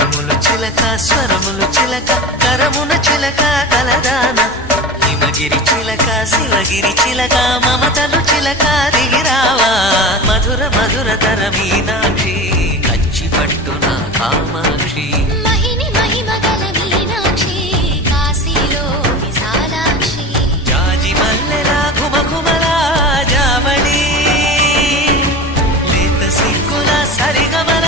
స్వరములు చిలక స్వరములు చిలక కరమున చిలక కలదాన హిమగిరి చిలక శివగిరి చిలక మమతలు చిలక దిగిరావా మధుర మధుర తర మీనాక్షి కచ్చి పట్టున కామాక్షి మహిని మహిమగల మీనాక్షి కాశీలో విశాలాక్షి జాజి మల్లెలా ఘుమఘుమలా జావళి లేత సిగ్గుల సరిగమల